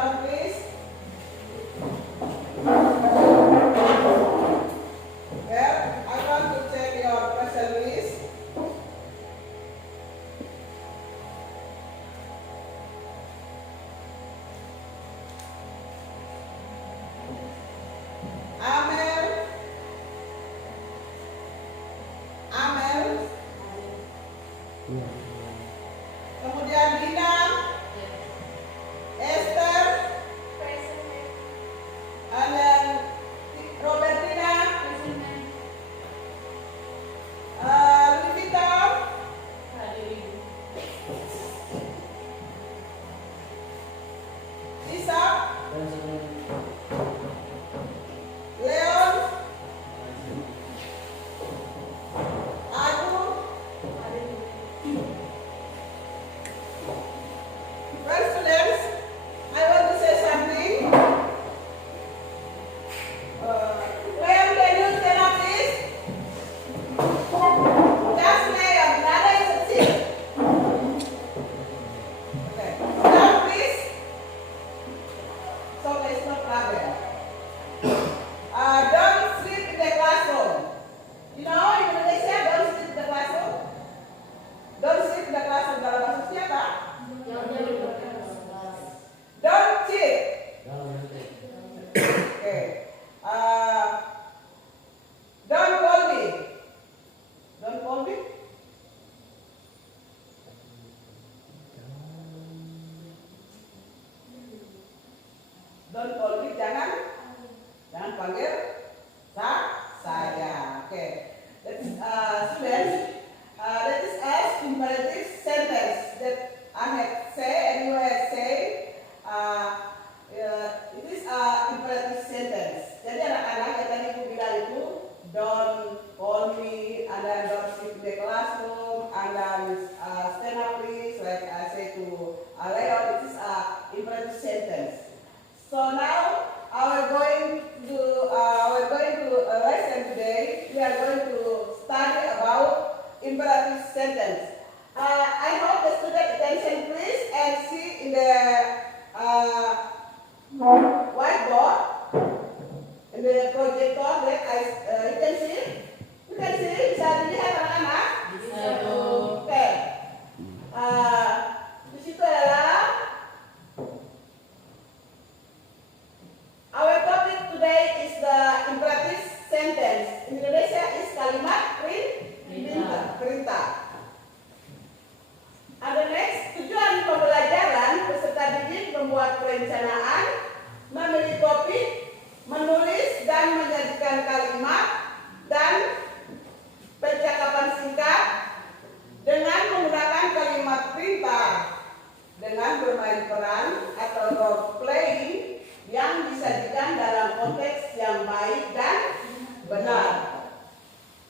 down, please. Well, I want to check your question list. Amel. Kemudian Dina. Esther. And then Robertina. Livita. Isa. Leon. Agung. Well, students, I want to say something. Leon, can you stand up, please? Just Leon, Nada is a seat. Okay, down, please. So there's no problem. Don't sleep in the classroom. You know, in Indonesia, don't sleep in the classroom. Don't sleep in the classroom. Dalam bahasa siapa? Don't cheat. Okay. Don't call me. Don't call me. Don't call me. Jangan panggil saya. Okay. Students, that is as imperative sentence that I had say and you had say. It is imperative sentence. Jadi anak-anak yang tadi ibu bilang itu, don't call me, and then don't sit in the classroom, and then stand up please, like I say to Leon. It is imperative sentence. So now we're going to a lesson today. We are going to study about imperative sentence. I hope the student attention please and see in the whiteboard, in the projector that you can see. You can see, bisa dilihat anak-anak? Oke. Di situ adalah our topic today is the imperative sentence. In Indonesia is kalimat perintah. And the next, tujuan pembelajaran peserta didik membuat perencanaan, memilih topik, menulis dan menyajikan kalimat dan percakapan singkat dengan menggunakan kalimat perintah dengan bermain peran atau role playing yang disajikan dalam konteks yang baik dan benar.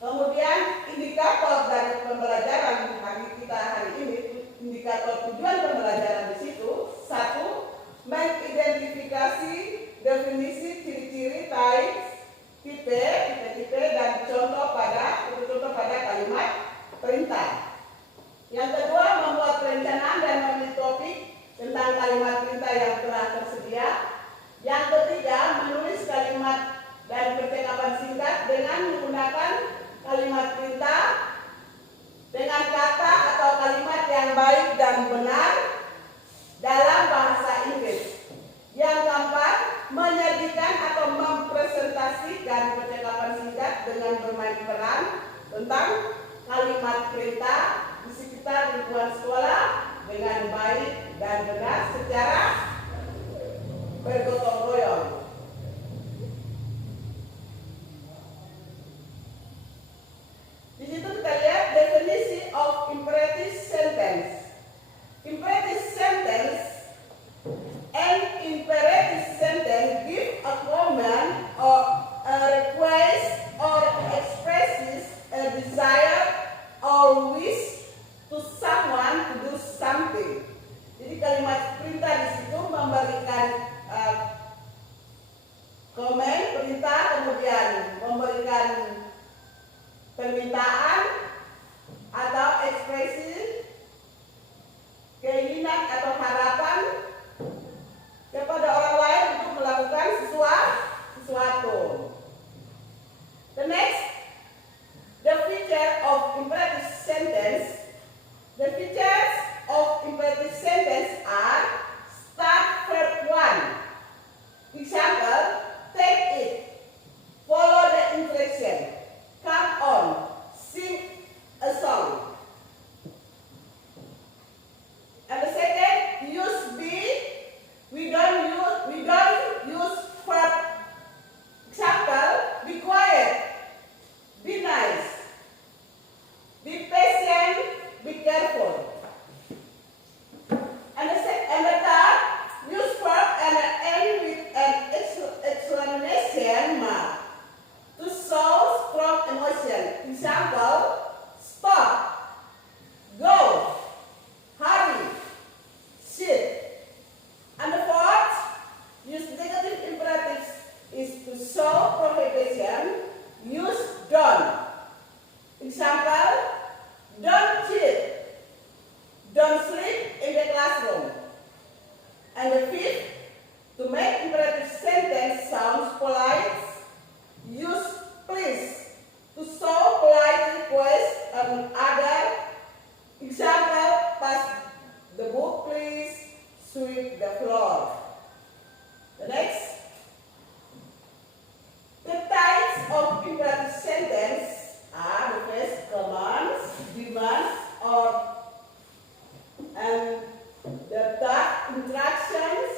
Kemudian indikator dari pembelajaran kita hari ini, indikator tujuan pembelajaran di situ, 1, mengidentifikasi definisi ciri-ciri tipe dan contoh pada kalimat perintah. Yang kedua, membuat perencanaan dan memilih topik tentang kalimat perintah yang telah tersedia. Yang ketiga, menulis kalimat dan percakapan singkat dengan menggunakan kalimat perintah dengan kata atau kalimat yang baik dan benar dalam bahasa Inggris. Yang keempat, menyajikan atau mempresentasikan percakapan singkat dengan bermain peran tentang kalimat perintah di sekitar lingkungan sekolah dengan baik dan benar secara bergotong royong. Di situ kita lihat definisi of imperative sentence. Imperative sentence and imperative sentence give a command or a request or expresses a desire or wish to someone to do something. Jadi kalimat perintah di situ memberikan komen perintah, kemudian memberikan permintaan atau ekspresi keinginan atau harapan kepada And the fifth, to make imperative sentence sounds polite, use please to show polite request and other example, pass the book please, sweep the floor. The next, the types of imperative sentence are the first commands, demands, and the third instructions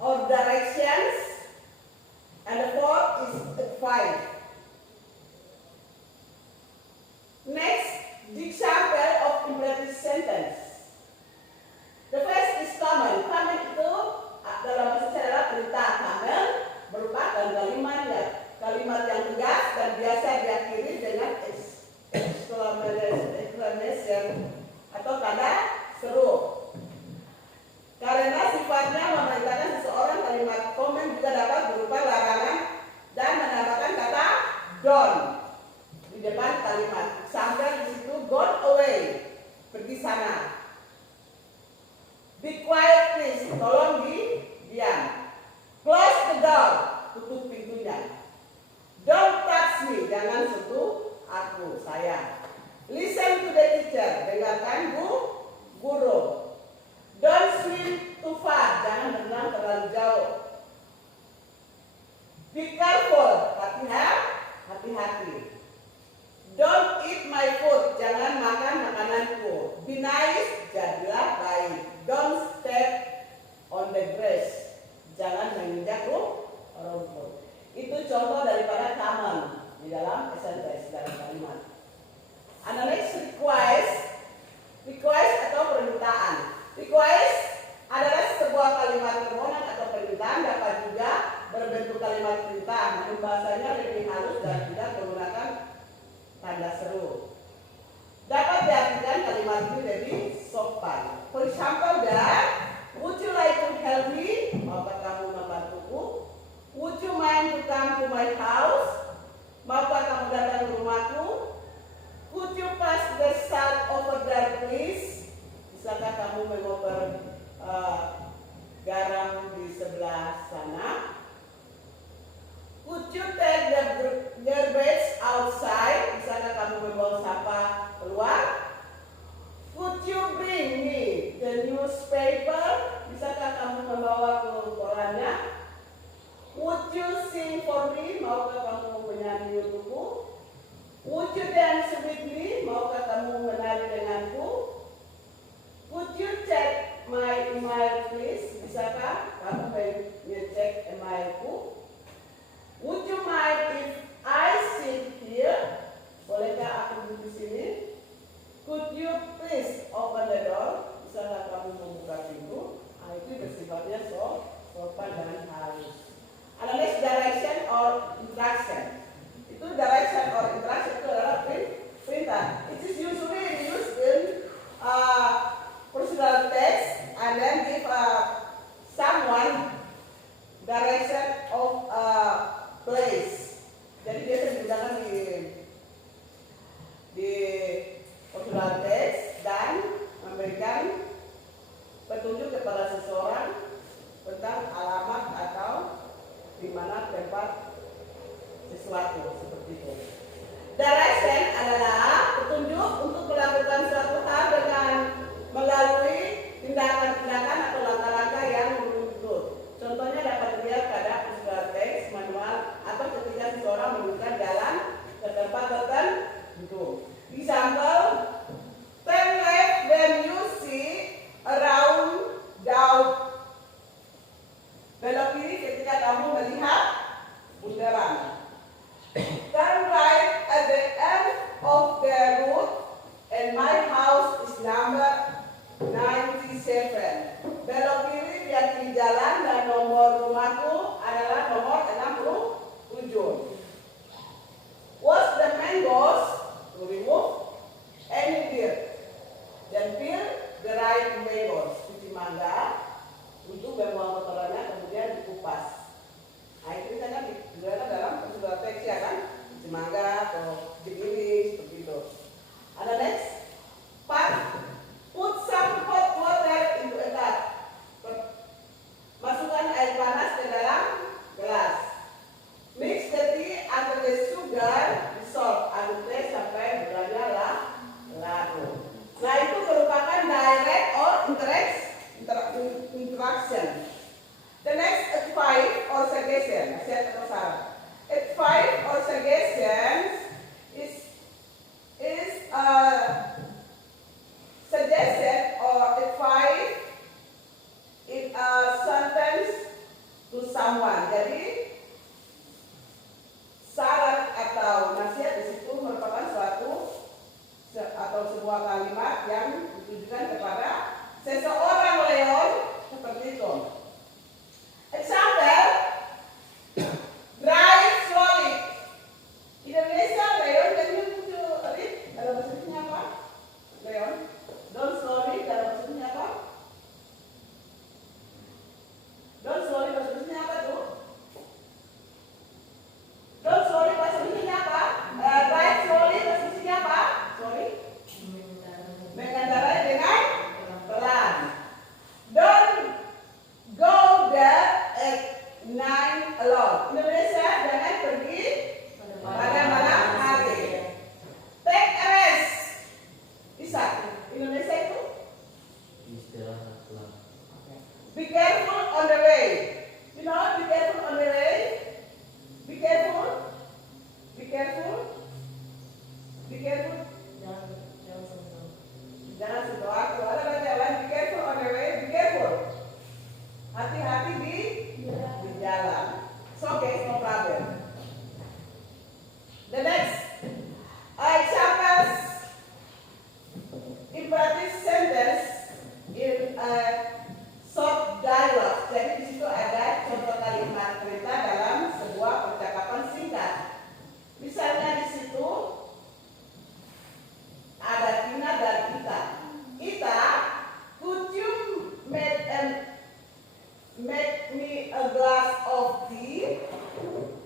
or directions, and the fourth is advice. Next, the example of imperative sentence. The first is command. Command itu dalam bahasa Indonesia adalah perintah. Command merupakan kalimat yang tegas dan biasa diakhiri dengan exclamation atau tanda seru. Karena sifatnya memerintahkan seseorang, kalimat command juga dapat berupa larangan dan menambahkan kata don't di depan kalimat. Sampai di situ, gone away, pergi sana. Be quiet please, tolong diam. Close the door, tutup pintunya. Don't touch me, jangan sentuh aku, saya. Listen to the teacher, dengarkan guru. Don't swim too far, jangan berenang terlalu jauh. Be careful, hati-hati. Don't eat my food, jangan makan makananku. Be nice, jadilah baik. Don't step on the grass, jangan menginjak rumput. Itu contoh daripada command di dalam sentence, dalam kalimat. And the next, request atau permintaan. Request adalah sebuah kalimat permohonan atau permintaan, dapat juga berbentuk kalimat perintah, namun bahasanya lebih halus dan tidak menggunakan tanda seru. Dapat diartikan kalimat ini lebih sopan. For example, would you like to help me? Maukah kamu membantuku? Would you mind to come to my house? Maukah kamu datang ke rumahku? Could you pass the salt over there please? Bisakah kamu mengoper garam di sebelah sana? Could you take the garbage outside? Bisakah kamu membawa sampah keluar? Could you bring me the newspaper? Bisakah kamu membawa ke korannya? Would you sing for me? Maukah kamu menyanyi untukku? Would you dance with me? Maukah kamu menari denganku? Would you check my email please? Bisakah kamu mengecek emailku? Would you mind if I sit here? Bolehkah aku duduk di sini? Could you please open the door? Bisakah kamu membuka pintu? Itu bersifatnya sopan dan halus. And the next, direction or instruction. Itu direction or instruction itu adalah perintah. It is usually used in personal text and then give someone direction of place. Jadi biasa digunakan di personal text dan memberikan petunjuk kepada seseorang tentang alamat atau di mana tempat sesuatu seperti itu. Direction adalah petunjuk untuk melakukan suatu hal dengan melalui tindakan-tindakan atau langkah-langkah yang menuntut. Contohnya dapat dilihat pada personal text, manual, atau ketika seseorang menunjukkan jalan ke tempat tertentu. Example, turn left when you see a roundabout. Belok kiri ketika kamu melihat bundaran. Turn right at the end of the road and my house is number 97. Belok kiri di akhir jalan dan nomor rumahku adalah nomor 67. Wash the mangoes to remove any dirt. Dan peel the right mangoes. Cuci mangga untuk membuang kotorannya, kemudian dikupas. Nah itu kan digunakan dalam prosedur teks ya kan, semangga atau begini seperti itu. Ada next, put some hot water into a tub. someone. Jadi syarat atau nasihat di situ merupakan suatu atau sebuah kalimat yang ditujukan kepada seseorang Leon seperti itu. Example, drive slowly. Indonesia, Leon, can you read? Dalam bahasa Indonesia apa? Leon, don't slowly, dalam bahasa Indonesia apa? Don't slowly bahasa Indonesia apa tuh? Don't slowly bahasa Indonesia apa? Drive slowly bahasa Indonesia apa? Sorry. Mengendarai dengan pelan. Don't go there at 9 alone. Indonesia, jangan pergi pada malam hari. Take a rest. Bisa. Indonesia itu? Istirahat pelan. Be careful on the way. You know, be careful on the way. Be careful. Be careful. Be careful. Jangan sentuh aku. Ada jalan. Be careful on the way. Be careful. Hati-hati di jalan. It's okay, no problem. The next examples imperative sentence in short dialogue. Jadi di situ ada contoh kalimat perintah dalam sebuah percakapan singkat. Misalnya di situ ada Tina dan Ita. Ita, could you make me a glass of tea?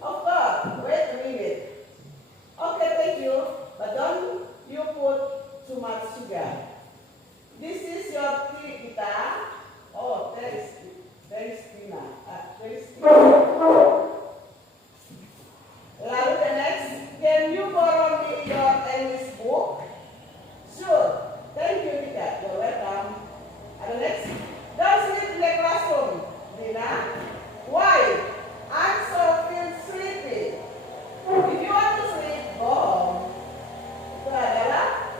Of course. Wait a minute. Okay, thank you. But don't you put too much sugar. This is your tea, Ita. Oh, there is Tina. Lalu the next, can you borrow me your English book? Sure. Thank you, Tika. You're welcome. And the next, don't sleep in the classroom, Dina. Why? I'm so feel sleepy. If you want to sleep, go home. Itu adalah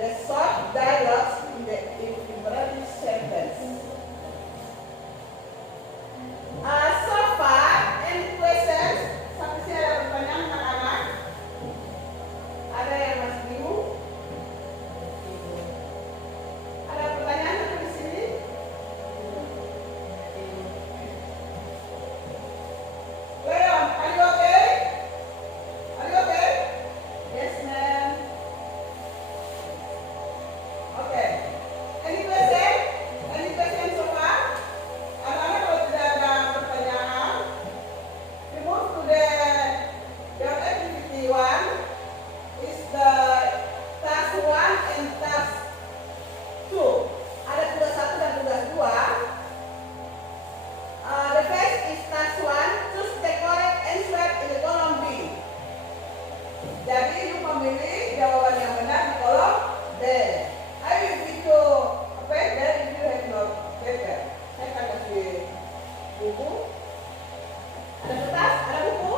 the short dialogues in the imperative sentence. So far, any questions? Sampai sini ada pertanyaan anak-anak? Ada yang masih bingung? Ada pertanyaan sampai di sini? Leon, are you okay? Are you okay? Yes, ma'am. Okay. Any question? Any question so far? Anak-anak kalau tidak ada pertanyaan, we move to your activity 1 is the task 1 and task 2. Ada tugas 1 dan tugas 2. The first is task 1, choose the correct answer in the column B. Jadi you memilih jawaban yang benar di kolom B. I will give you a paper if you have no paper. Saya akan kasih buku. Ada kertas, ada buku.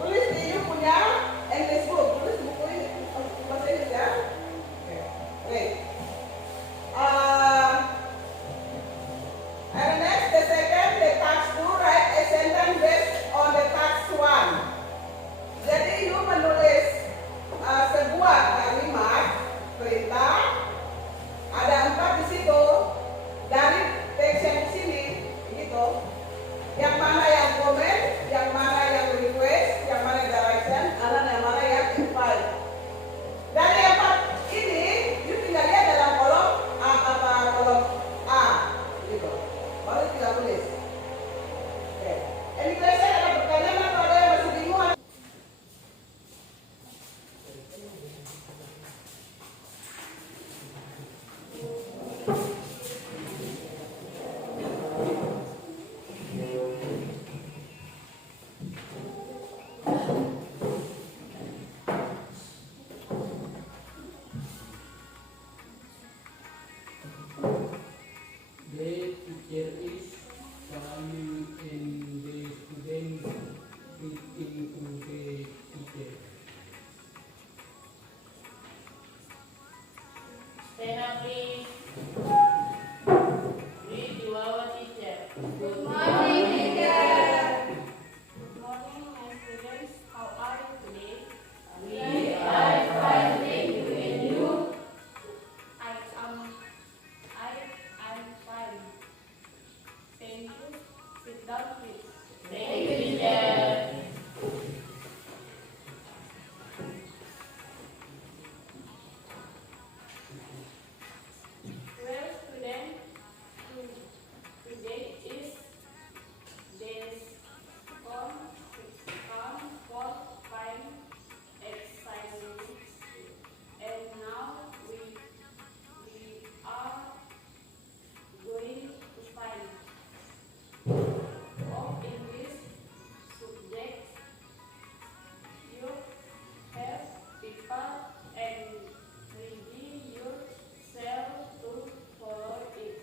Tulis di you punya English book. Tulis buku ini bahasa Inggris ya. Oke. And next, the second, the task 2, write a sentence based on the task 1. Jadi you menulis sebuah kalimat perintah. Ada 4 di situ. Dari teks yang di sini, gitu. Yang mana yang komen, yang mana yang request, yang mana direction, yang mana yang invite. Dari 4 ini, you tinggal lihat dalam kolom kolom A, gitu. Baru tinggal tulis. Oke. Any question? Ada pertanyaan atau ada yang masih bingung? The teacher is coming and the students greeting to the teacher. Stand up, please. Read to our teacher. Good morning. down, please. Thank you, teacher. Well, students, today is day for fine exercise, and now we are going to find of English subject. You have people and ready yourself to follow it.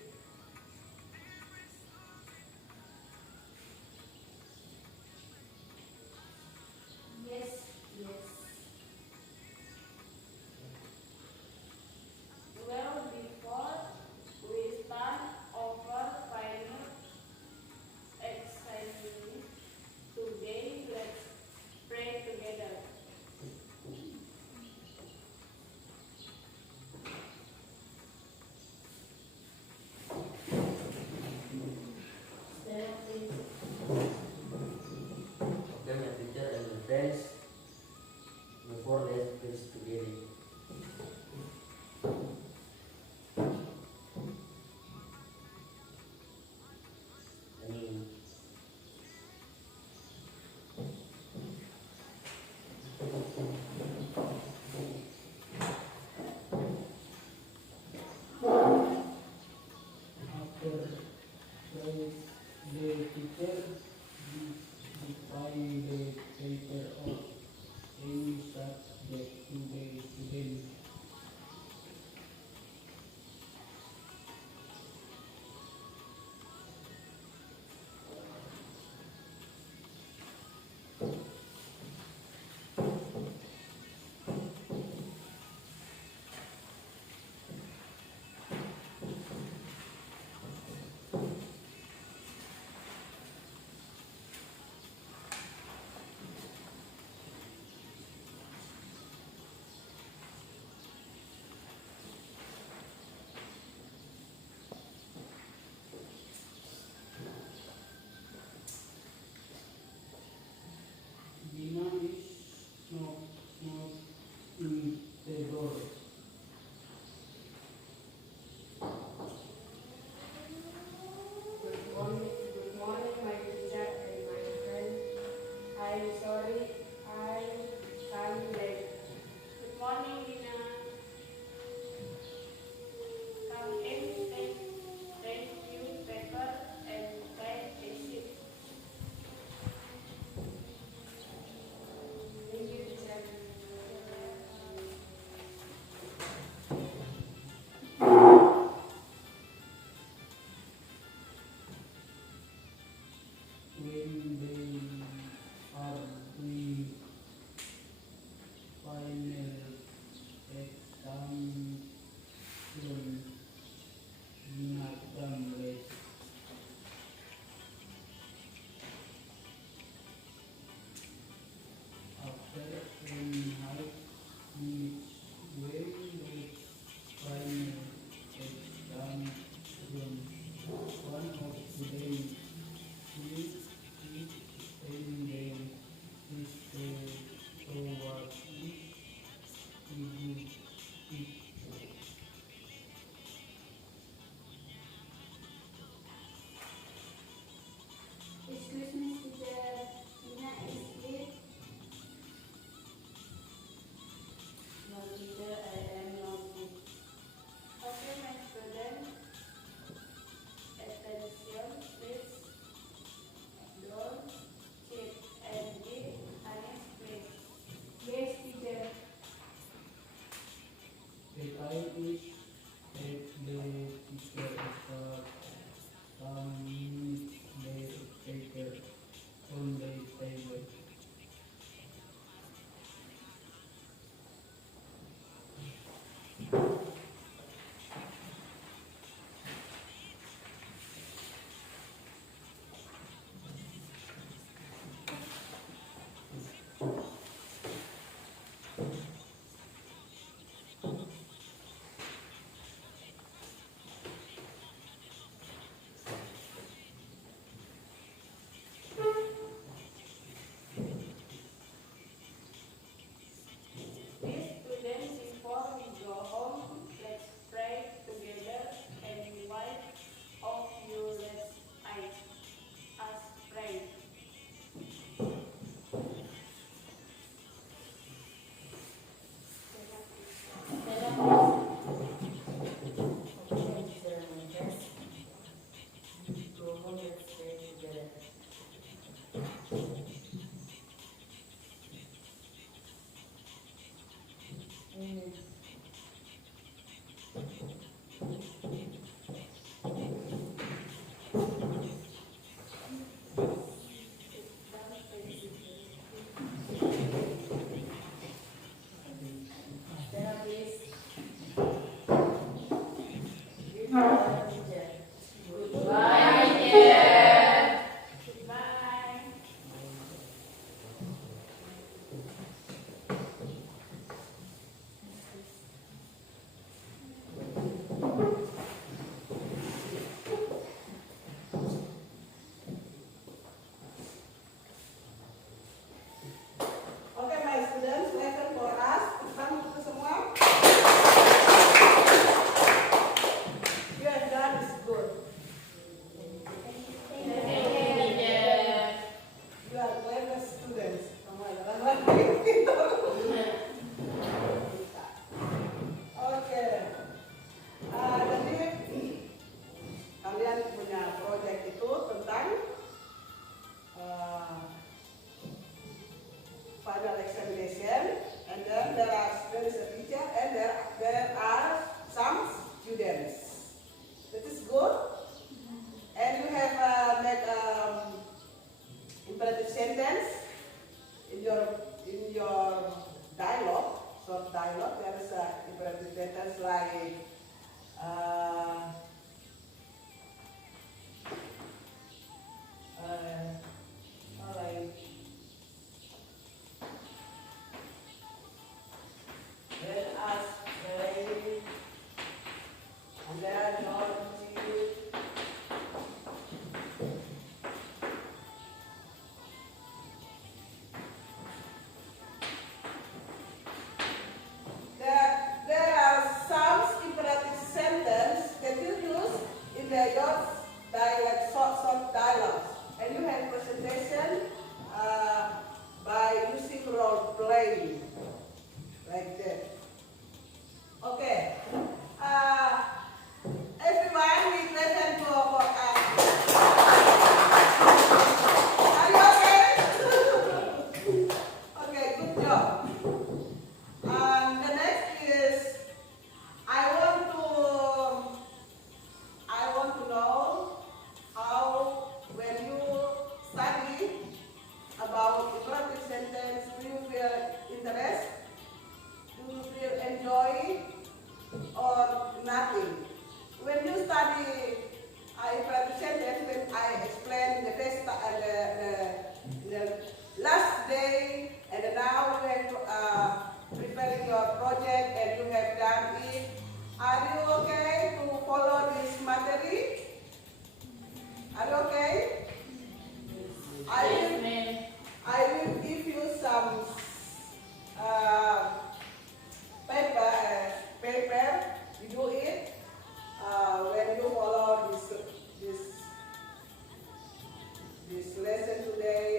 Yes, yes. Well, before we start our final exercise today, let's pray together. Stand up, please. Okay, my teacher and my friends, before let's please together. And After the teacher define the paper of any subject to the student. Dina is not in the door. Good morning, my teacher and my friend. I'm sorry I came late. Good morning, Dina. Come in, take you paper and take a seat. Thank you, teacher. When they are doing final examination, not come late. After 5 minutes, when the final examination, one of them sleep and then is toward it. Excuse me, teacher. Dina is late. No, teacher, I am not good. Okay, my student, attention, please. Sarah, please. Give our teacher. Bye, dear. Goodbye. Okay, my students, lesson for us. Kamu itu semua. You have done is good. You are clever students. Kamu adalah anak pintar. Oke. Jadi kalian punya proyek itu tentang final examination, and then there is a teacher, and there are some students. That is good. And you have make imperative sentence in your dialogue, short dialogue. There is a imperative sentence like like let us pray, and then Lord Jesus. There are some imperative sentence that you use in your dialect, short dialogues, and you have presentation by using role playing like that. Okay. Everyone, we listen for us. Are you okay? Okay, good job. The next is I want to know how when you study about imperative sentence, do you feel interest? Do you feel enjoy or nothing? When you study imperative sentence, when I explain the last day, and now you have preparing your project and you have done it, are you okay to follow this material? Are you okay? I will give you some paper. You do it when you follow this lesson today.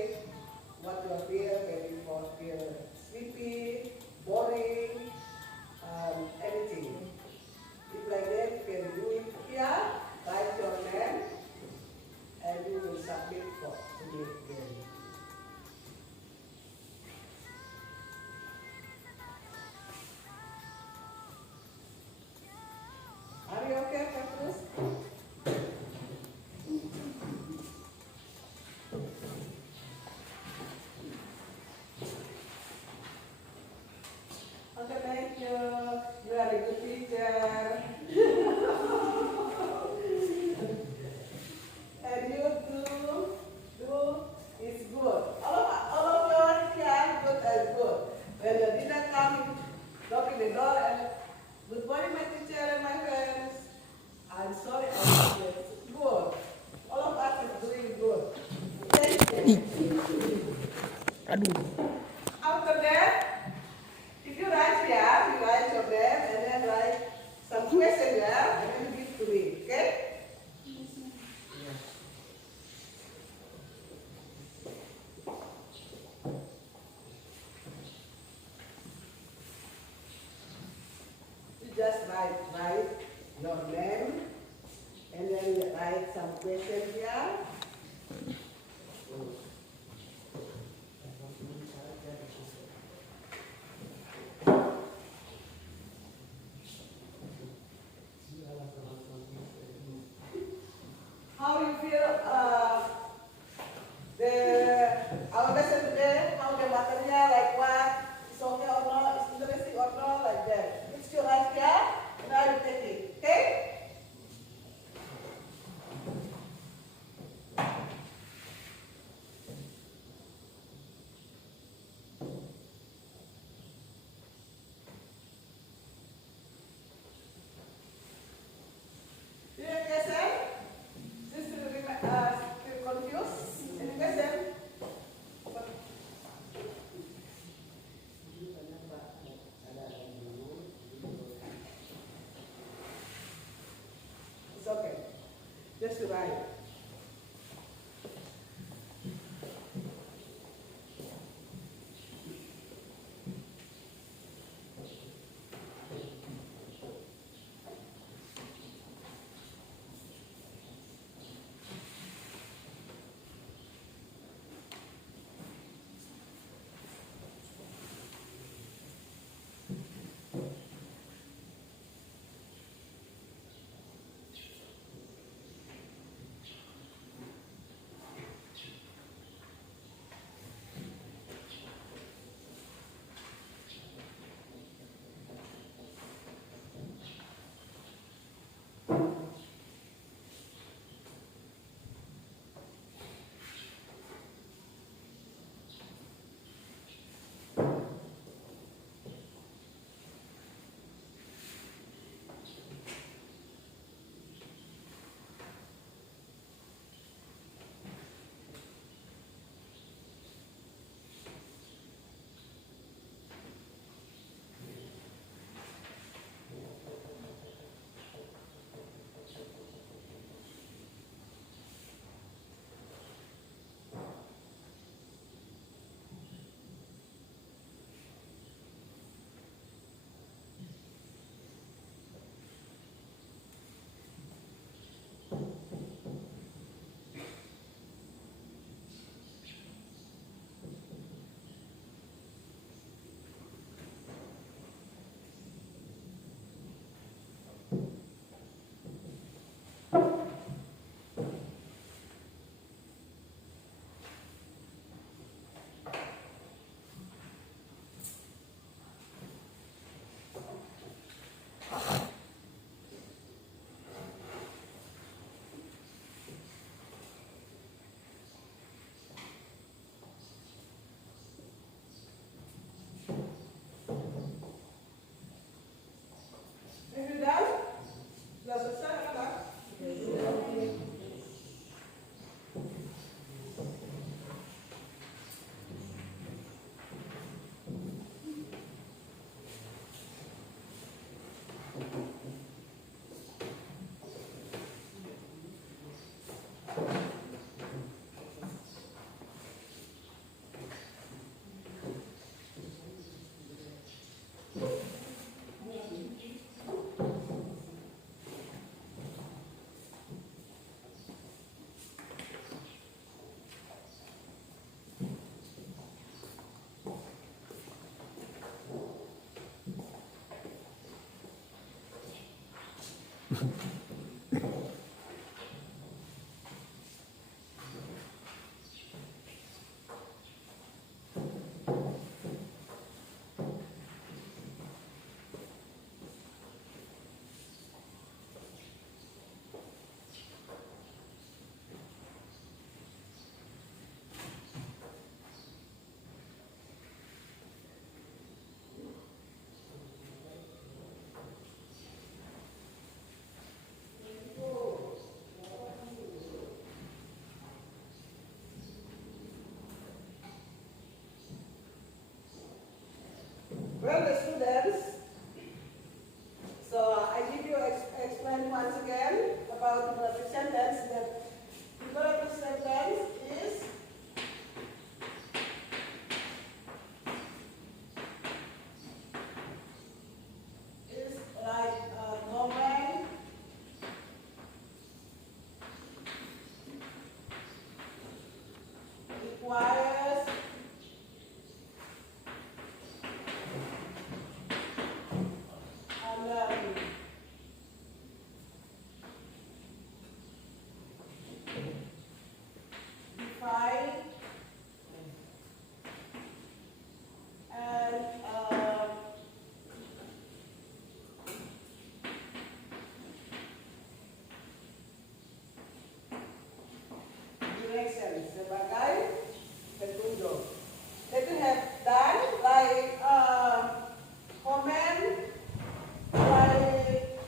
What you feel, maybe you feel sleepy, boring, anything. If like that, you can do it here. Write your name, and you will submit to me again. Are you okay, Petrus? Okay, thank you. You are a good teacher. And you do is good. All of your here good and good. When you didn't come, knocking the door and good morning, my teacher and my friends. I'm sorry, I'm good. All of us is doing good. Thank you. After that, if you write here, you write your name and then write some question there and then give to me, okay? You just write your name and then you write some question here. How you feel the our lesson today, how the material, like what, it's okay or not, it's interesting or not, like that. It's your idea, now you take it, okay? Any question? Still confused? Any question? It's okay. Just write. Sudah selesai kan? sebagai petunjuk. That you have done like comment, like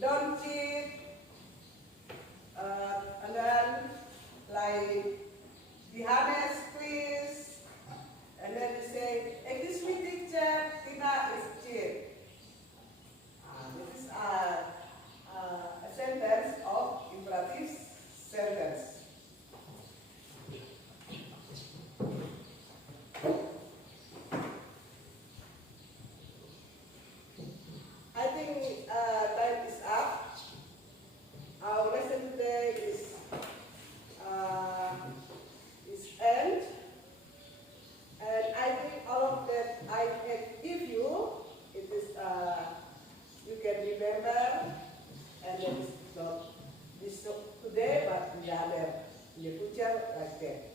don't cheat, and then like be honest, please, and then you say, excuse me, teacher, Tina is cheat. This is a sentence of imperative sentence. I think time is up. Our lesson today is end, and I think all of that I can give you, it is you can remember, and it is not this today, but in the future like that.